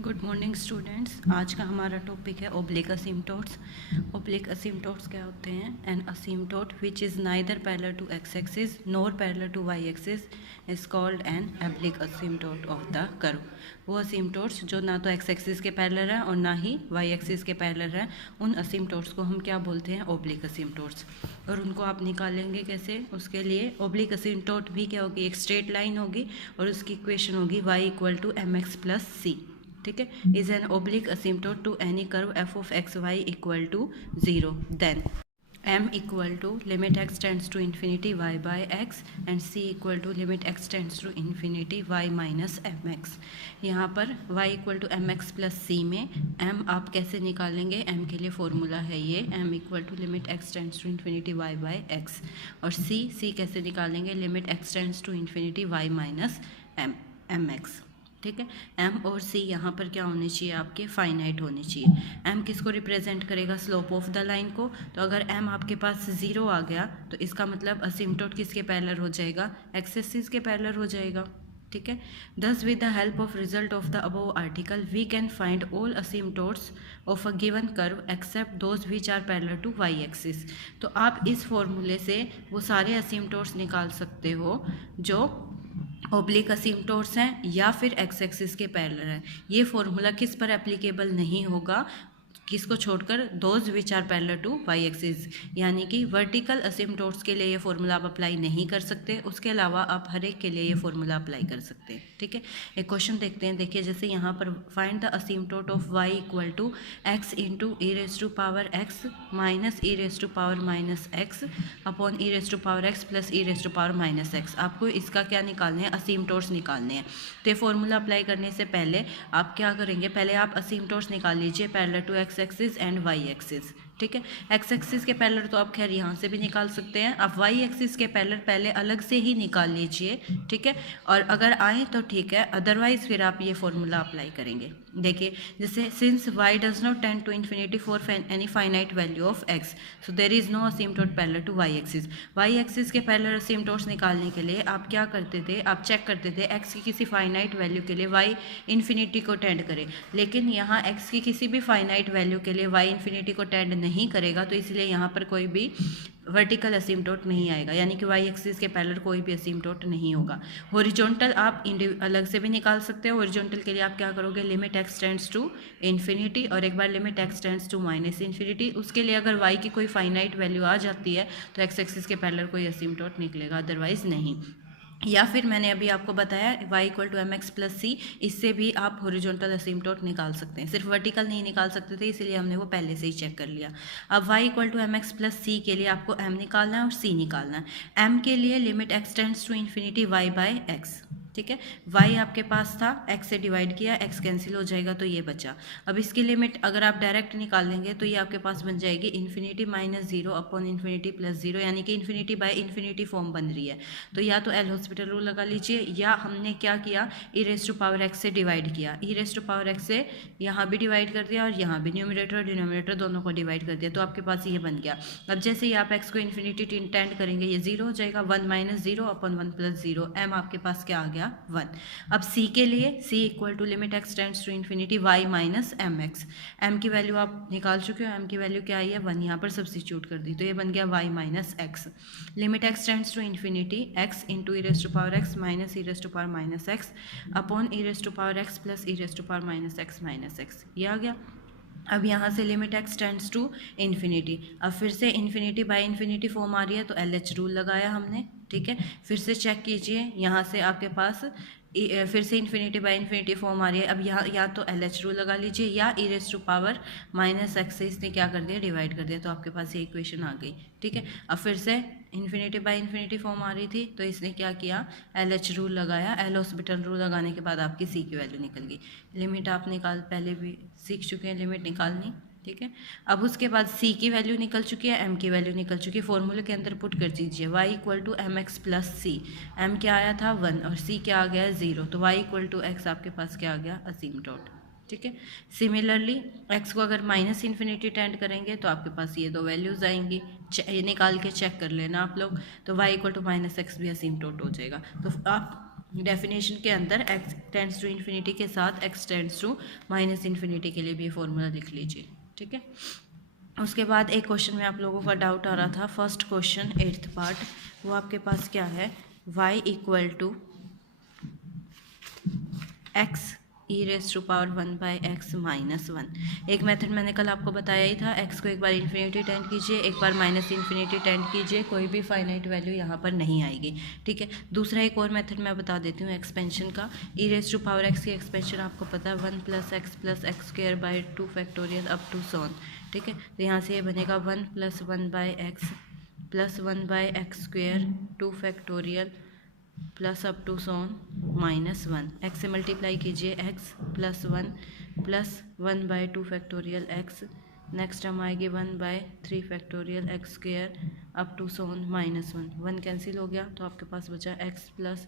Good morning students. आज का हमारा टॉपिक है ओब्लिक असिम्प्टोट्स। ओब्लिक असिम्प्टोट्स क्या होते हैं? An asymptote which is neither parallel to x axis nor parallel to Y axis is called an oblique asymptote of the curve. वो asymptotes जो ना तो एक्स एक्सिस के पैरेलल हैं और ना ही वाई एक्सिस के पैरेलल हैं, उन असिम्प्टोट्स को हम क्या बोलते हैं? ओब्लिक असिम्प्टोट्स। और उनको आप निकालेंगे कैसे? उसके लिए ओब्लिक असिम्प्टोट भी क्या होगी? एक स्ट्रेट लाइन होगी और उसकी इक्वेशन होगी y equal to M x plus C. ठीक है, is an oblique asymptote to any curve F of X Y equal to 0, then m equal to limit x tends to infinity y by x and c equal to limit x tends to infinity y minus M X. यहाँ पर y equal to M x plus C में m आप कैसे निकालेंगे? m के लिए formula है ये m equal to limit x tends to infinity y by x। और c कैसे निकालेंगे? Limit x tends to infinity y minus M x. ठीक है, m और c यहाँ पर क्या होने चाहिए? आपके फाइनाइट होने चाहिए। m किसको रिप्रेजेंट करेगा? स्लोप ऑफ द लाइन को। तो अगर m आपके पास 0 आ गया तो इसका मतलब असिम्प्टोट किसके पैरेलल हो जाएगा? एक्स एक्सिस के पैरेलल हो जाएगा। ठीक है, thus with the help of result of the above article we can find all asymptotes of a given curve except those which are parallel to Y axis. तो आप इस फॉर्मूले से वो सारे असिम्प्टोट्स निकाल सकते हो जो ओब्लिक असिम्प्टोट्स हैं या फिर एक्स एक्सिस के पैरेलल हैं। ये फॉर्मूला किस पर एप्लीकेबल नहीं होगा? किसको छोड़कर? Those which are parallel to Y axis, यानी कि वर्टिकल असिम्प्टोट्स के लिए ये फॉर्मूला आप अप्लाई नहीं कर सकते। उसके अलावा आप हर एक के लिए ये फॉर्मूला अप्लाई कर सकते हैं। ठीक है, एक क्वेश्चन देखते हैं। देखिए, जैसे यहाँ पर find the asymptote of y equal to x into e raise to power x minus e raise to power minus x upon e raise to power x plus e raise to power minus x. आपको इसका क्या निकालने हैं? असिम्प्टोट्स निकालने हैं। तो ये formula apply करने से पहले आप क्या करेंगे? पहले आप असिम्प्टोट्स निकाल लीजिए parallel to x axis and y axis. ठीक है, एक्स एक्सिस के पैरेलल तो आप खैर यहाँ से भी निकाल सकते हैं। आप वाई एक्सिस के पैरेलल पहले अलग से ही निकाल लीजिए। ठीक है, और अगर आए तो ठीक है, अदरवाइज फिर आप ये फॉर्मूला अप्लाई करेंगे। देखिए, जैसे since y does not tend to infinity for any finite value of x, so there is no asymptote parallel to y axis. y axis के पैरेलल असिम्प्टोट्स निकालने के लिए आप क्या करते थे? आप चेक करते थे x की किसी फाइनाइट वैल्यू के लिए y इन्फिनिटी को टेंड करे, लेकिन यहाँ x की किसी भी फाइनाइट वैल्यू के लिए y इन्फिनिटी को टेंड नहीं करेगा, तो इसलिए यहाँ पर कोई भी वर्टिकल असिम्प्टोट नहीं आएगा, यानी कि वाई एक्सिस के पैरेलल कोई भी असिम्प्टोट नहीं होगा। हॉरिजॉन्टल आप अलग से भी निकाल सकते हो। हॉरिजॉन्टल के लिए आप क्या करोगे? Limit x tends to infinity और एक बार limit x tends to minus infinity. उसके लिए अगर वाई की कोई फाइनाइट वैल्यू आ जाती है तो एक्स एक्सिस के पैरेलल कोई असिम्प्टोट निकलेगा, अदरवाइज नहीं। या फिर मैंने अभी आपको बताया y equal to M x plus c, इससे भी आप हॉरिजॉन्टल असिम्प्टोट निकाल सकते हैं। सिर्फ वर्टिकल नहीं निकाल सकते थे, इसलिए हमने वो पहले से ही चेक कर लिया। अब y equal to M x plus c के लिए आपको m निकालना है और c निकालना है। m के लिए limit x tends to infinity y by x। ठीक है, y आपके पास था, x से डिवाइड किया, x कैंसिल हो जाएगा तो ये बचा। अब इसकी लिमिट अगर आप डायरेक्ट निकाल लेंगे तो ये आपके पास बन जाएगी infinity minus zero upon infinity plus zero, यानी कि इन्फिनिटी बाय इन्फिनिटी फॉर्म बन रही है। तो या तो एल हॉस्पिटल रूल लगा लीजिए, या हमने क्या किया? ई रेज टू पावर एक्स से डिवाइड किया। ई रेज टू पावर एक्स से यहाँ भी डिवाइड कर दिया और यहाँ भी, न्यूमरेटर और डिनोमिनेटर दोनों को डिवाइड कर दिया, तो आपके पास ये बन गया। अब जैसे ही आप एक्स को इन्फिनिटी टेंड करेंगे ये जीरो हो जाएगा। 1 minus zero upon 1 plus zero, m आपके पास क्या आ गया? 1। अब c के लिए c equal to limit x tends to infinity y minus M x. M की वैल्यू आप निकाल चुके हो, m की वैल्यू क्या आई है? 1। यहाँ पर सब्स्टिट्यूट कर दी तो ये बन गया y minus x. Limit x tends to infinity x into e raise to power x minus e raise to power minus x upon e raise to power x plus e raise to power minus x, ये आ गया। अब यहाँ से limit x tends to infinity, अब फिर से infinity by infinity form आ रही है तो एल एच रूल लगाया हमने। ठीक है, फिर से चेक कीजिए, यहाँ से आपके पास फिर से इन्फिनिटी बाय इन्फिनिटी फॉर्म आ रही है। अब यहाँ या तो एल एच रूल लगा लीजिए या e raise to power minus x से इसने क्या कर दिया? डिवाइड कर दिया, तो आपके पास ये इक्वेशन आ गई। ठीक है, अब फिर से इन्फिनिटी बाय इन्फिनिटी फॉर्म आ रही थी तो इसने क्या किया? एल एच रूल लगाया। एल हॉस्पिटल रूल लगाने के बाद आपकी सी की वैल्यू निकल गई। लिमिट आप पहले भी सीख चुके हैं लिमिट निकालनी। ठीक है, अब उसके बाद c की वैल्यू निकल चुकी है, m की वैल्यू निकल चुकी है। फॉर्मूले के अंदर पुट कर दीजिए y equal to M x plus c. m क्या आया था? 1 और c क्या आ गया? 0। तो y इक्वल टू x आपके पास क्या आ गया? असिम्प्टोट। ठीक है, सिमिलरली x को अगर माइनस इन्फिनिटी टेंड करेंगे तो आपके पास ये दो वैल्यूज़ आएंगी, ये निकाल के चेक कर लेना आप लोग। तो y equal to minus x भी असिम्प्टोट हो जाएगा। तो आप डेफिनेशन के अंदर x टेंड्स टू इन्फिनिटी के साथ x tends to minus infinity के लिए भी ये फॉर्मूला लिख लीजिए, ठीक है। उसके बाद एक क्वेश्चन में आप लोगों का डाउट आ रहा था, फर्स्ट क्वेश्चन 8th पार्ट, वो आपके पास क्या है, y equal to x e raise to power 1/x minus 1। एक मेथड मैंने कल आपको बताया ही था, x को एक बार इन्फिनिटी टेंड कीजिए, एक बार माइनस इन्फिनिटी टेंड कीजिए, कोई भी फाइनाइट वैल्यू यहाँ पर नहीं आएगी, ठीक है। दूसरा एक और मेथड मैं बता देती हूँ एक्सपेंशन का। E raise to power x की एक्सपेंशन आपको पता है 1 + x + x² 2 factorial up to so on, ठीक है। तो यहाँ से ये बनेगा 1 + 1/x + 1/x² 2 factorial plus up to so on minus 1। x से मल्टीप्लाई कीजिए x + 1 + 1/2 factorial x, next term आएगी 1/3 factorial x² up to so on minus 1। 1 cancel हो गया तो आपके पास बचा x +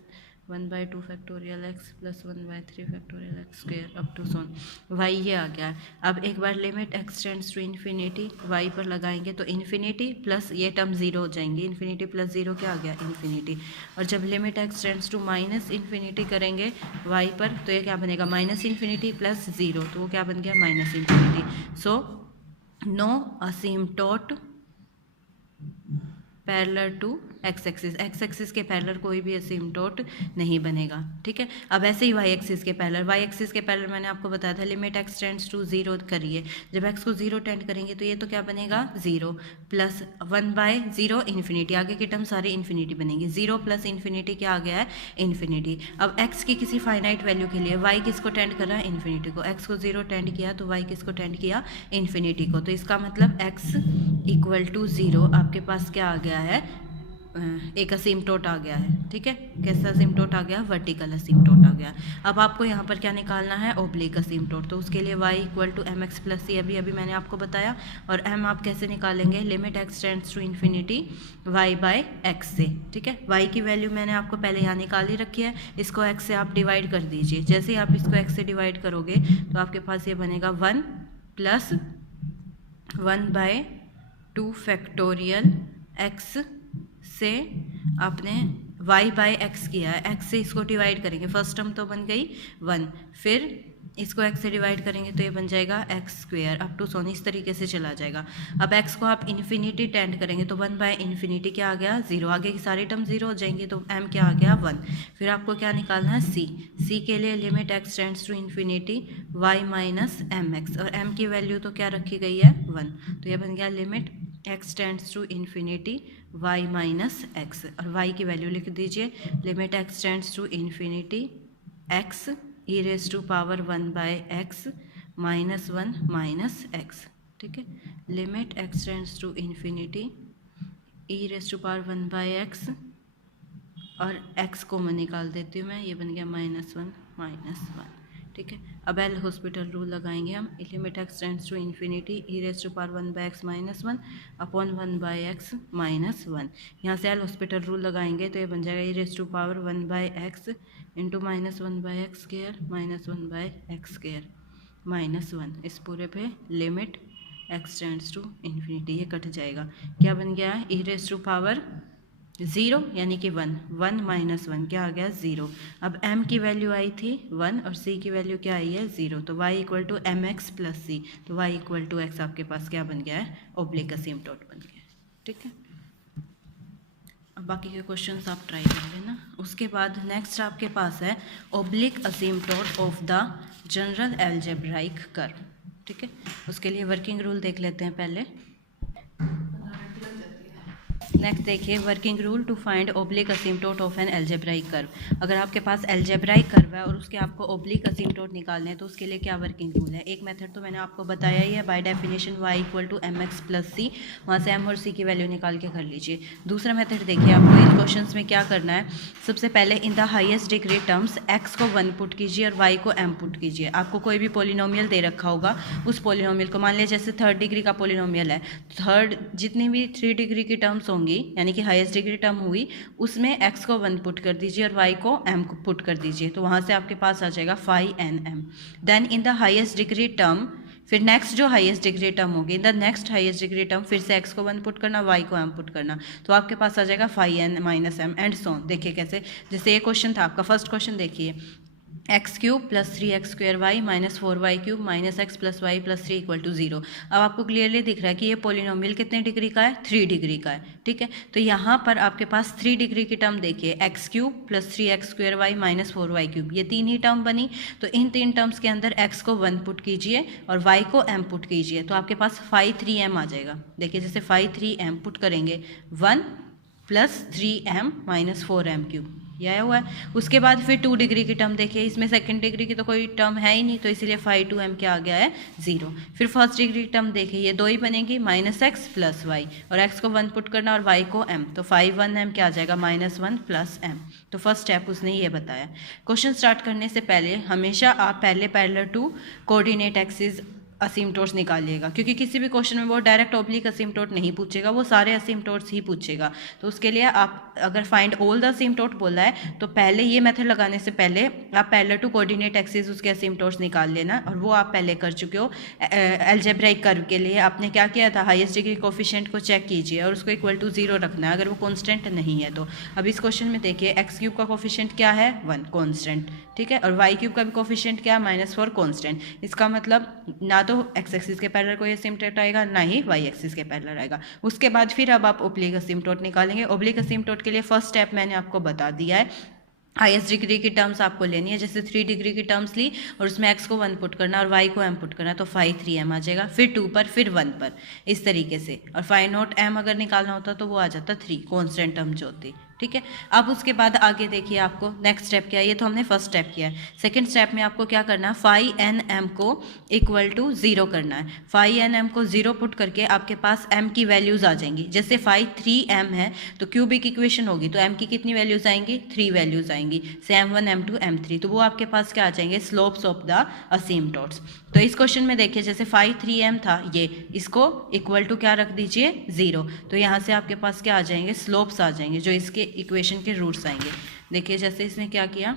1/2 factorial x + 1/3 factorial x² up to so on. y ये आ गया है। अब एक बार limit x tends to infinity y पर लगाएंगे तो इन्फिनिटी प्लस ये टर्म 0 हो जाएंगे, इन्फिनिटी प्लस 0 क्या आ गया, इन्फिनिटी। और जब limit x tends to minus infinity करेंगे y पर तो ये क्या बनेगा, माइनस इन्फिनिटी प्लस 0, तो वो क्या बन गया, minus infinity. So no asymptote parallel to x axis के पैरेलल कोई भी असीमटोट नहीं बनेगा, ठीक है। अब ऐसे ही वाई एक्सिस के पैरेलल मैंने आपको बताया था लिमिट x टेंड्स टू 0 करिए, जब x को 0 टेंड करेंगे तो ये तो क्या बनेगा 0 + 1/0 इन्फिनिटी, आगे की टर्म सारे इन्फिनिटी बनेंगे, 0 + इन्फिनिटी क्या आ गया है, इन्फिनिटी। अब x की किसी फाइनाइट वैल्यू के लिए y किसको टेंड कर रहा है, इन्फिनिटी को, x को 0 टेंड किया तो y किसको टेंड किया, इन्फिनिटी को। तो इसका मतलब x = 0 आपके पास क्या आ गया है, एक असीमटोट आ गया है, ठीक है। कैसा असीमटोट आ गया, वर्टिकल असीमटोट आ गया। अब आपको यहाँ पर क्या निकालना है, ओब्लिक असीमटोट, तो उसके लिए y = mx + c अभी मैंने आपको बताया। और m आप कैसे निकालेंगे, limit x tends to infinity y/x से, ठीक है। y की वैल्यू मैंने आपको पहले यहाँ निकाल ही रखी है, इसको x से आप डिवाइड कर दीजिए। जैसे ही आप इसको x से डिवाइड करोगे तो आपके पास ये बनेगा 1 + 1/2 फैक्टोरियल x से आपने y/x किया है, x से इसको डिवाइड करेंगे, फर्स्ट टर्म तो बन गई 1, फिर इसको x से डिवाइड करेंगे तो ये बन जाएगा x² अप टू सोन, इस तरीके से चला जाएगा। अब x को आप इन्फिनिटी टेंड करेंगे तो 1/∞ क्या आ गया, 0, आगे की सारी टर्म 0 हो जाएंगी, तो m क्या आ गया 1। फिर आपको क्या निकालना है, c के लिए limit x tends to infinity y - mx, और m की वैल्यू तो क्या रखी गई है 1, तो ये बन गया limit x tends to infinity y - x, और y की वैल्यू लिख दीजिए, limit x tends to infinity x e⁻⁴ 1/x minus 1 - x, ठीक है। Limit x tends to infinity e⁻⁴ 1/x, और x कॉमन निकाल देती हूँ मैं, ये बन गया -1 - 1, ठीक है। अब एल हॉस्पिटल रूल लगाएंगे हम, limit x tends to infinity e⁻⁴ 1/x minus 1 upon 1/x minus 1। यहाँ से एल हॉस्पिटल रूल लगाएंगे तो ये बन जाएगा e⁻⁴ 1/x into -1/x² minus 1/x² minus 1, इस पूरे पे limit x tends to infinity, ये कट जाएगा, क्या बन गया है e⁻⁴ 0 यानी कि 1 - 1 क्या आ गया 0। अब m की वैल्यू आई थी 1 और c की वैल्यू क्या आई है 0, तो y = mx + c, तो y = x आपके पास क्या बन गया है, ओब्लिक असीमटोट बन गया है, ठीक है। अब बाकी के क्वेश्चंस आप ट्राई कर लेना। उसके बाद नेक्स्ट आपके पास है oblique asymptote of the general algebraic curve, ठीक है। उसके लिए वर्किंग रूल देख लेते हैं पहले। नेक्स्ट देखिए, working rule to find oblique asymptote of an algebraic curve. अगर आपके पास एल्जेब्राइक कर्व है और उसके आपको ओब्लिक असीमटोट निकालने हैं तो उसके लिए क्या वर्किंग रूल है। एक मेथड तो मैंने आपको बताया ही है, by definition y = mx + c, वहाँ से m और c की वैल्यू निकाल के कर लीजिए। दूसरा मेथड देखिए, आपको इन क्वेश्चंस में क्या करना है, सबसे पहले इन the highest degree terms x को 1 पुट कीजिए और y को m पुट कीजिए। आपको कोई भी पोलिनोमियल दे रखा होगा, उस पोलिनोमियल को मान लीजिए जैसे 3rd डिग्री का पोलिनोमियल है, थर्ड जितनी भी 3 डिग्री की टर्म्स होंगी यानी कि हाईएस्ट डिग्री टर्म हुई उसमें x को 1 पुट कर दीजिए और y को m को पुट कर दीजिए, तो वहाँ से आपके पास आ जाएगा phi n m। Then in the highest degree term फिर नेक्स्ट जो हाईएस्ट डिग्री टर्म होगी, in the next highest degree term फिर से x को 1 पुट करना, y को m पुट करना, तो आपके पास आ जाएगा phi n minus m and so on. देखिए कैसे, जैसे ये क्वेश्चन था आपका फर्स्ट क्वेश्चन, देखिए x cube plus 3x square y minus 4y cube minus x plus y plus 3 equal to 0। अब आपको क्लियरली दिख रहा है कि ये पोलिनोमियल कितने डिग्री का है, 3 डिग्री का है, ठीक है। तो यहाँ पर आपके पास 3 डिग्री की टर्म देखिए, x cube plus 3x square y minus 4y cube, ये 3 ही टर्म बनी। तो इन 3 टर्म्स के अंदर x को 1 पुट कीजिए और y को m पुट कीजिए, तो आपके पास phi 3m आ जाएगा। देखिए जैसे phi 3m पुट करेंगे, 1 plus 3m minus 4m cube, ये आया हुआ है। उसके बाद फिर 2 डिग्री की टर्म देखिए, इसमें सेकंड डिग्री की तो कोई टर्म है ही नहीं, तो इसीलिए phi 2m क्या आ गया है, 0। फिर फर्स्ट डिग्री की टर्म देखिए, ये 2 ही बनेगी, माइनस एक्स प्लस वाई, और x को 1 पुट करना और y को m, तो phi 1m क्या आ जाएगा, माइनस 1 प्लस m। तो फर्स्ट स्टेप उसने ये बताया। क्वेश्चन स्टार्ट करने से पहले हमेशा आप पहले पैरेलल टू कोऑर्डिनेट एक्सिस असीमटोट्स निकालिएगा, क्योंकि किसी भी क्वेश्चन में वो डायरेक्ट ऑब्लिक असीमटोट नहीं पूछेगा, वो सारे असीमटोट्स ही पूछेगा। तो उसके लिए आप अगर फाइंड ऑल द असीमटोट बोला है तो पहले ये मेथड लगाने से पहले आप पैरेलल टू कोऑर्डिनेट एक्सिस उसके असीमटोट्स निकाल लेना, और वो आप पहले कर चुके हो। अलजेब्राइक कर्व के लिए आपने क्या किया था, हाईएस्ट डिग्री कोफिशिएंट को चेक कीजिए और उसको इक्वल टू 0 रखना है अगर वो कॉन्स्टेंट नहीं है तो। अब इस क्वेश्चन में देखिए एक्स क्यूब का कोफिशिएंट क्या है, 1 कॉन्स्टेंट, ठीक है, और वाई क्यूब का भी कोफिशिएंट क्या है, -4 कॉन्स्टेंट। इसका मतलब ना तो एक्स एक्सिस के पैरेलल कोई असीमटोट आएगा, ना ही वाई एक्सिस के पैरेलल आएगा। उसके बाद फिर अब आप ओब्लिक असीमटोट निकालेंगे। ओब्लिक असीमटोट के लिए फर्स्ट स्टेप मैंने आपको बता दिया है, हाईएस्ट डिग्री की टर्म्स आपको लेनी है, जैसे 3 डिग्री की टर्म्स ली और उसमें x को 1 पुट करना और y को m पुट करना, तो phi 3m आ जाएगा, फिर 2 पर, फिर 1 पर, इस तरीके से। और phi नॉट m अगर निकालना होता तो वो आ जाता 3, कॉन्स्टेंट टर्म जो होती, ठीक है। अब उसके बाद आगे देखिए आपको नेक्स्ट स्टेप क्या है, ये तो हमने फर्स्ट स्टेप किया है। सेकंड स्टेप में आपको क्या करना है, phi n m को इक्वल टू 0 करना है। phi n m को 0 पुट करके आपके पास m की वैल्यूज आ जाएंगी। जैसे phi 3m है तो क्यूबिक इक्वेशन होगी, तो m की कितनी वैल्यूज आएंगी, 3 वैल्यूज आएंगी, से m1 m2 m3, तो वो आपके पास क्या आ जाएंगे, स्लोप्स ऑफ द असीमटोट्स। तो इस क्वेश्चन में देखिए जैसे phi 3m था, ये इसको इक्वल टू क्या रख दीजिए, 0, तो यहाँ से आपके पास क्या आ जाएंगे, स्लोप्स आ जाएंगे, जो इसके इक्वेशन के रूट्स आएंगे। देखिए जैसे इसने क्या किया,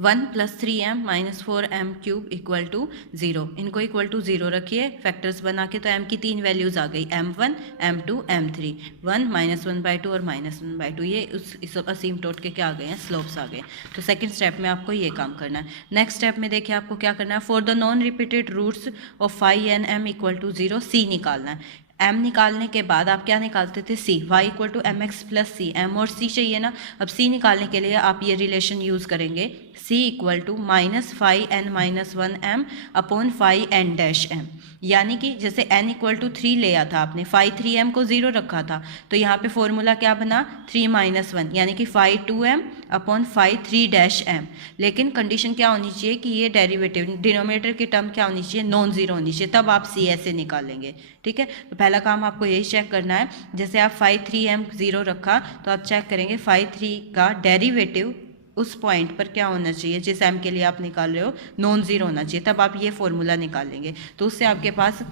1 plus 3m minus 4m cube equal to 0, इनको इक्वल टू 0 रखिए फैक्टर्स बना के, तो m की 3 वैल्यूज आ गई, m1 m2 m3, 1 -1/2 और -1/2, ये इस असीमटोट के क्या आ गए हैं, स्लोप्स आ गए। तो सेकंड स्टेप में आपको ये काम करना है। नेक्स्ट स्टेप में देखिए आपको क्या करना है, for the non repeated roots of phi n m equal to 0 c निकालना है। m निकालने के बाद आप क्या निकालते थे, c, y equal to M x plus c, m और c चाहिए ना। अब c निकालने के लिए आप ये रिलेशन यूज़ करेंगे, c equal to minus phi n minus 1m upon phi n dash m, यानी कि जैसे n इक्वल टू 3 लिया था आपने, phi 3m को 0 रखा था, तो यहाँ पे फॉर्मूला क्या बना, 3 माइनस 1, यानी कि phi 2m upon phi 3 dash m। लेकिन कंडीशन क्या होनी चाहिए कि ये डेरिवेटिव डिनोमिनेटर की टर्म क्या होनी चाहिए, नॉन जीरो होनी चाहिए, तब आप c ऐसे निकालेंगे, ठीक है। तो पहला काम आपको यही चेक करना है, जैसे आप phi 3m 0 रखा तो आप चेक करेंगे phi 3 का डेरिवेटिव उस पॉइंट पर क्या होना चाहिए, जिस m के लिए आप निकाल रहे हो, नॉन जीरो होना चाहिए, तब आप ये फॉर्मूला निकालेंगे। तो उससे आपके पास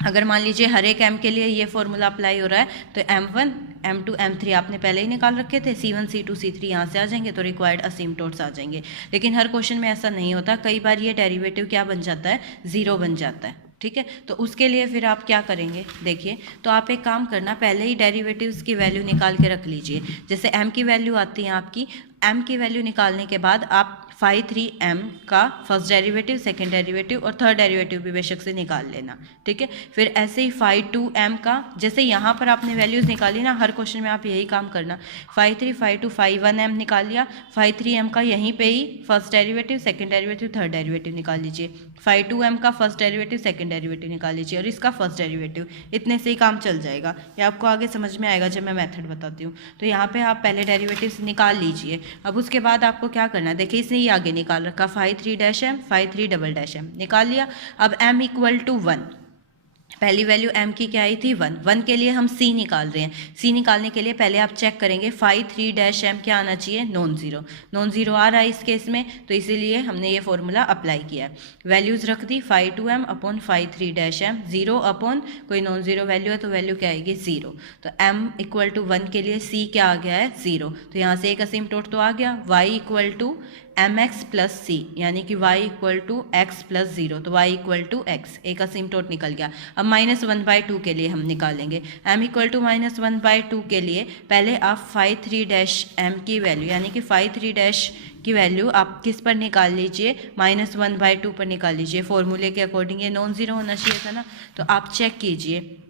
अगर मान लीजिए हर एक m के लिए ये फॉर्मूला अप्लाई हो रहा है, तो m1 m2 m3 आपने पहले ही निकाल रखे थे, c1 c2 c3 यहाँ से आ जाएंगे, तो रिक्वायर्ड असीमटोट्स आ जाएंगे। लेकिन हर क्वेश्चन में ऐसा नहीं होता, कई बार ये डेरिवेटिव क्या बन जाता है, 0 बन जाता है, ठीक है। तो उसके लिए फिर आप क्या करेंगे, देखिए तो आप एक काम करना, पहले ही डेरिवेटिव्स की वैल्यू निकाल के रख लीजिए। जैसे m की वैल्यू आती है आपकी, m की वैल्यू निकालने के बाद आप phi 3m का फर्स्ट डेरिवेटिव, सेकंड डेरिवेटिव और थर्ड डेरिवेटिव भी बेशक से निकाल लेना, ठीक है। फिर ऐसे ही phi 2m का, जैसे यहाँ पर आपने वैल्यूज़ निकाली ना, हर क्वेश्चन में आप यही काम करना, phi 3 phi 2 phi 1m निकाल लिया, phi 3m का यहीं पे ही first derivative, second derivative, third derivative निकाल लीजिए, phi 2m का फर्स्ट डेरिवेटिव, सेकंड डेरिवेटिव निकाल लीजिए, और इसका फर्स्ट डेरिवेटिव, इतने से ही काम चल जाएगा। ये आपको आगे समझ में आएगा जब मैं मेथड बताती हूँ। तो यहाँ पे आप पहले डेरिवेटिव्स निकाल लीजिए। अब उसके बाद आपको क्या करना है, देखिए इसने आगे निकाल रखा, phi 3 dash m phi 3 double dash m निकाल लिया। अब m इक्वल टू 1, पहली वैल्यू m की क्या आई थी, 1 के लिए हम c निकाल रहे हैं। c निकालने के लिए पहले आप चेक करेंगे phi 3 डैश m क्या आना चाहिए, नॉन जीरो आ रहा है इस केस में, तो इसीलिए हमने ये फॉर्मूला अप्लाई किया। वैल्यूज़ रख दी, phi 2m upon phi 3 dash m, 0 upon कोई नॉन जीरो वैल्यू है तो वैल्यू क्या आएगी, 0। तो m इक्वल टू 1 के लिए c क्या आ गया है, 0, तो यहाँ से एक असीमटोट तो आ गया। y equal to M x plus c, यानी कि y equal to x plus 0, तो y इक्वल टू एक्स, एक असिम्प्टोट निकल गया। अब -1/2 के लिए हम निकालेंगे। m इक्वल टू -1/2 के लिए पहले आप φ3' की वैल्यू, यानी कि φ3' की वैल्यू आप किस पर निकाल लीजिए, -1/2 पर निकाल लीजिए। फॉर्मूले के अकॉर्डिंग ये नॉन ज़ीरो होना चाहिए था ना, तो आप चेक कीजिए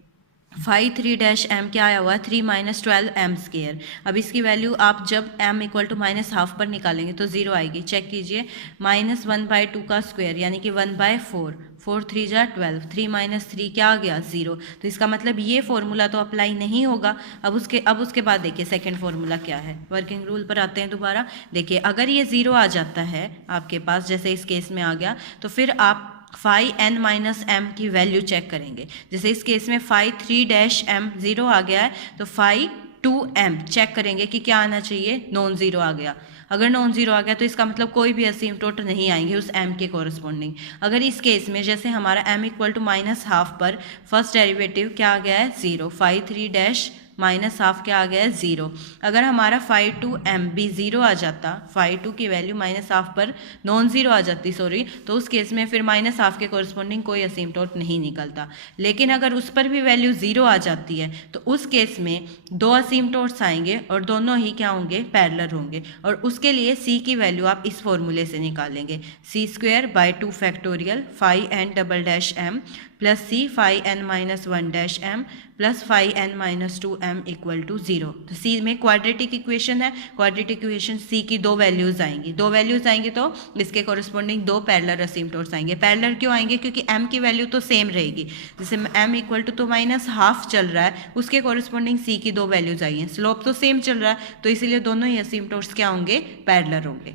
φ3' क्या आया हुआ है, 3 - 12m²। अब इसकी वैल्यू आप जब m इक्वल टू -½ पर निकालेंगे तो 0 आएगी। चेक कीजिए, -1/2 का स्क्वायर यानी कि 1/4, 4 3 जा 12, 3 - 3 क्या आ गया, 0। तो इसका मतलब ये फॉर्मूला तो अप्लाई नहीं होगा। अब उसके बाद देखिए सेकंड फॉर्मूला क्या है। वर्किंग रूल पर आते हैं दोबारा। देखिए अगर ये 0 आ जाता है आपके पास, जैसे इस केस में आ गया, तो फिर आप φn - m की वैल्यू चेक करेंगे। जैसे इस केस में φ3' m 0 आ गया है, तो φ2m चेक करेंगे कि क्या आना चाहिए, नॉन ज़ीरो आ गया। अगर नॉन ज़ीरो आ गया तो इसका मतलब कोई भी असिम्प्टोट नहीं आएंगे उस m के कॉरस्पॉन्डिंग। अगर इस केस में जैसे हमारा m इक्वल टू -½ पर फर्स्ट डेरिवेटिव क्या आ गया है, 0, φ3' -½ क्या आ गया है, 0। अगर हमारा φ2m भी 0 आ जाता, φ2 की वैल्यू -½ पर नॉन ज़ीरो आ जाती, सॉरी, तो उस केस में फिर -½ के कॉरस्पॉन्डिंग कोई असिम्प्टोट नहीं निकलता। लेकिन अगर उस पर भी वैल्यू 0 आ जाती है तो उस केस में दो असिम्प्टोट्स आएंगे और दोनों ही क्या होंगे, पैरेलल होंगे। और उसके लिए c की वैल्यू आप इस फॉर्मूले से निकालेंगे, c²/2 factorial φn"m plus c φn-1' plus φn-2m equal to 0। तो c में क्वाड्रेटिक इक्वेशन है, क्वाड्रेटिक इक्वेशन c की दो वैल्यूज आएंगी तो इसके कॉरस्पॉन्डिंग दो पैरेलल असिम्प्टोट्स आएंगे। पैरेलल क्यों आएंगे, क्योंकि m की वैल्यू तो सेम रहेगी। जैसे m इक्वल टू तो -½ चल रहा है, उसके कॉरस्पॉन्डिंग c की दो वैल्यूज आई हैं। स्लोप तो सेम चल रहा है, तो इसीलिए दोनों ही असिम्प्टोट्स क्या होंगे, पैरेलल होंगे।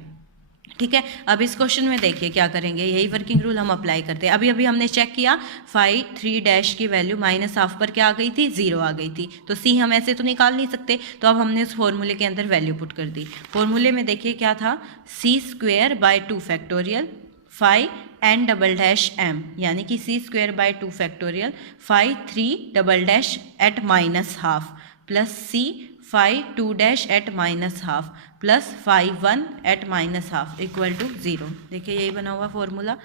ठीक है। अब इस क्वेश्चन में देखिए क्या करेंगे, यही वर्किंग रूल हम अप्लाई करते हैं। अभी हमने चेक किया, φ3' की वैल्यू -½ पर क्या आ गई थी, 0 आ गई थी। तो c हम ऐसे तो निकाल नहीं सकते, तो अब हमने उस फॉर्मूले के अंदर वैल्यू पुट कर दी। फॉर्मूले में देखिए क्या था, c²/2 फैक्टोरियल φn"m, यानी कि c²/2 factorial φ3" plus c φ2' plus φ1 equal to 0। देखिए यही बना हुआ फॉर्मूला,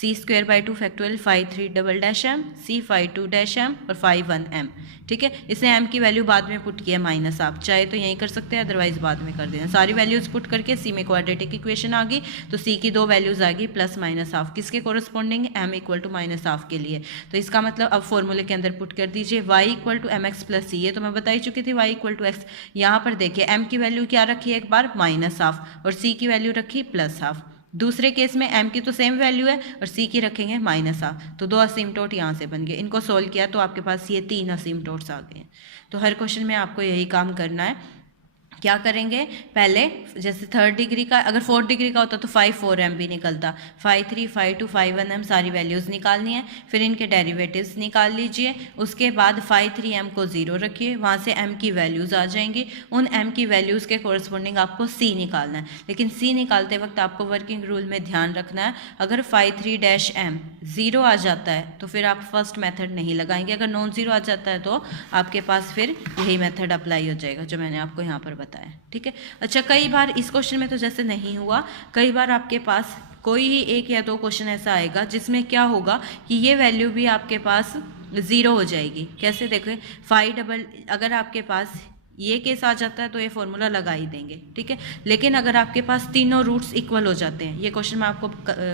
c²/2 फैक्टोरियल φ3" c φ2' और φ1m। ठीक है, इसने m की वैल्यू बाद में पुट किया माइनस, आप चाहे तो यहीं कर सकते हैं, अदरवाइज बाद में कर देना। सारी वैल्यूज पुट करके c में क्वाड्रेटिक इक्वेशन आ गई, तो c की दो वैल्यूज आ गई प्लस -½ किसके कॉरस्पॉन्डिंग, m इक्वल टू -½ के लिए। तो इसका मतलब अब फॉर्मूले के अंदर पुट कर दीजिए, y equal to mx plus c, ये तो मैं बता ही चुकी थी, y इक्वल टू x। यहाँ पर देखिए m की वैल्यू क्या रखी है, एक बार -½ और c की वैल्यू रखी +½ दूसरे केस में m की तो सेम वैल्यू है और c की रखेंगे -½ तो दो असिम्प्टोट यहाँ से बन गए। इनको सोल्व किया तो आपके पास ये 3 असिम्प्टोट्स आ गए। तो हर क्वेश्चन में आपको यही काम करना है। क्या करेंगे, पहले जैसे 3rd डिग्री का, अगर 4th डिग्री का होता तो φ4m भी निकलता, φ3 φ2 φ1m सारी वैल्यूज़ निकालनी है, फिर इनके डेरिवेटिव्स निकाल लीजिए। उसके बाद φ3m को 0 रखिए, वहाँ से m की वैल्यूज़ आ जाएंगी। उन m की वैल्यूज़ के कॉरस्पॉन्डिंग आपको c निकालना है, लेकिन c निकालते वक्त आपको वर्किंग रूल में ध्यान रखना है, अगर φ3' 0 आ जाता है तो फिर आप फर्स्ट मेथड नहीं लगाएंगे, अगर नॉन ज़ीरो आ जाता है तो आपके पास फिर यही मेथड अप्लाई हो जाएगा जो मैंने आपको यहाँ पर बताया। ठीक है। अच्छा, कई बार इस क्वेश्चन में तो जैसे नहीं हुआ, कई बार आपके पास कोई ही 1 या 2 क्वेश्चन ऐसा आएगा जिसमें क्या होगा कि ये वैल्यू भी आपके पास 0 हो जाएगी। कैसे देखें, अगर आपके पास ये केस आ जाता है तो ये फॉर्मूला लगा ही देंगे। ठीक है, लेकिन अगर आपके पास तीनों रूट्स इक्वल हो जाते हैं, ये क्वेश्चन मैं आपको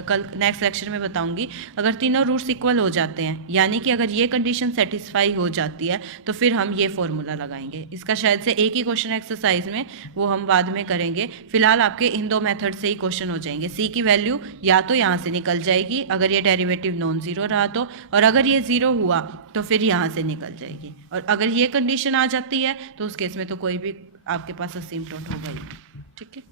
कल नेक्स्ट लेक्चर में बताऊंगी, अगर तीनों रूट्स इक्वल हो जाते हैं, यानी कि अगर ये कंडीशन सेटिस्फाई हो जाती है तो फिर हम ये फॉर्मूला लगाएंगे। इसका शायद से एक ही क्वेश्चन एक्सरसाइज में, वो हम बाद में करेंगे। फिलहाल आपके इन दो मेथड से ही क्वेश्चन हो जाएंगे। सी की वैल्यू या तो यहाँ से निकल जाएगी अगर ये डेरिवेटिव नॉन ज़ीरो रहा तो, और अगर ये 0 हुआ तो फिर यहाँ से निकल जाएगी। और अगर ये कंडीशन आ जाती है तो उस केस में तो कोई भी आपके पास असिम्प्टोट होगा ही। ठीक है।